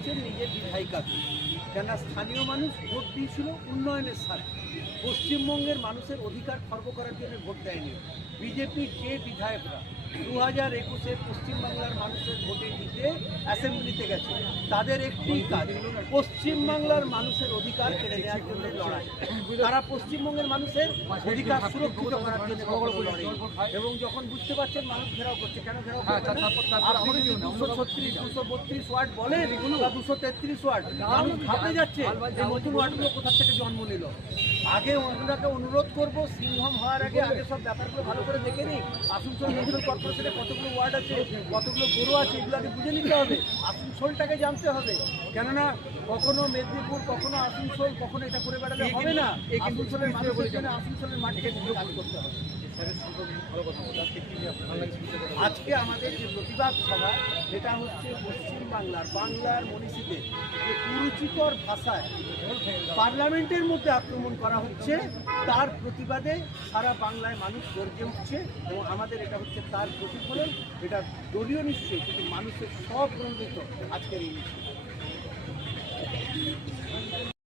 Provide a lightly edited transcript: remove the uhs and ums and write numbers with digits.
করছেন নিজের বিধায়িকাকে, কেননা স্থানীয় মানুষ ভোট দিয়েছিল উন্নয়নের স্বার্থে। পশ্চিমবঙ্গের মানুষের অধিকার খর্ব করার জন্য ভোট দেয়নি। বিজেপির যে বিধায়করা 2021-এ পশ্চিমবাংলার মানুষের ভোটে দিতে অ্যাসেম্বলিতে গেছে, তাদের একটি কাজ পশ্চিমবাংলার মানুষের অধিকার কেড়ে নেওয়ার জন্য লড়াই। তারা পশ্চিমবঙ্গের মানুষের অধিকার সুরক্ষিত করার জন্য লড়াই। এবং যখন বুঝতে পারছেন মানুষ ঘেরাও করছে, কেন ঘেরাও করছে? আপনি যদি 236, 232 ওয়ার্ড বলেন বা 233 ওয়ার্ড, মানুষ ভাবতে যাচ্ছে যে নতুন ওয়ার্ডগুলো কোথা থেকে জন্ম নিল। আগে ওনাকে অনুরোধ করব, সিংহম হওয়ার আগে সব ব্যাপারগুলো ভালো করে দেখে নিই। আসানসোল মিউনিসিপ্যাল কর্পোরেশনে কতগুলো ওয়ার্ড আছে, কতগুলো গরু আছে, এগুলো আগে বুঝে নিতে হবে। আসানসোলটাকে জানতে হবে, কেননা কখনো মেদিনীপুর, কখনো আসানসোল, কখনো এটা করে বেড়ালে হবে না। আসানসোলের মানুষের জন্য আসানসোলের মাটিকে কাজ করতে হবে। আজকে আমাদের যে প্রতিবাদ সভা, এটা হচ্ছে পশ্চিমবাংলার বাংলার মনীষীদের যে কুরুচিকর ভাষায় পার্লামেন্টের মধ্যে আক্রমণ করা হচ্ছে, তার প্রতিবাদে সারা বাংলায় মানুষ গর্জে উঠছে। এবং আমাদের এটা হচ্ছে তার প্রতিফলন। এটা দলীয় নিশ্চয়ই, কিন্তু মানুষের সব প্রণোদিত আজকের এই মিছিল।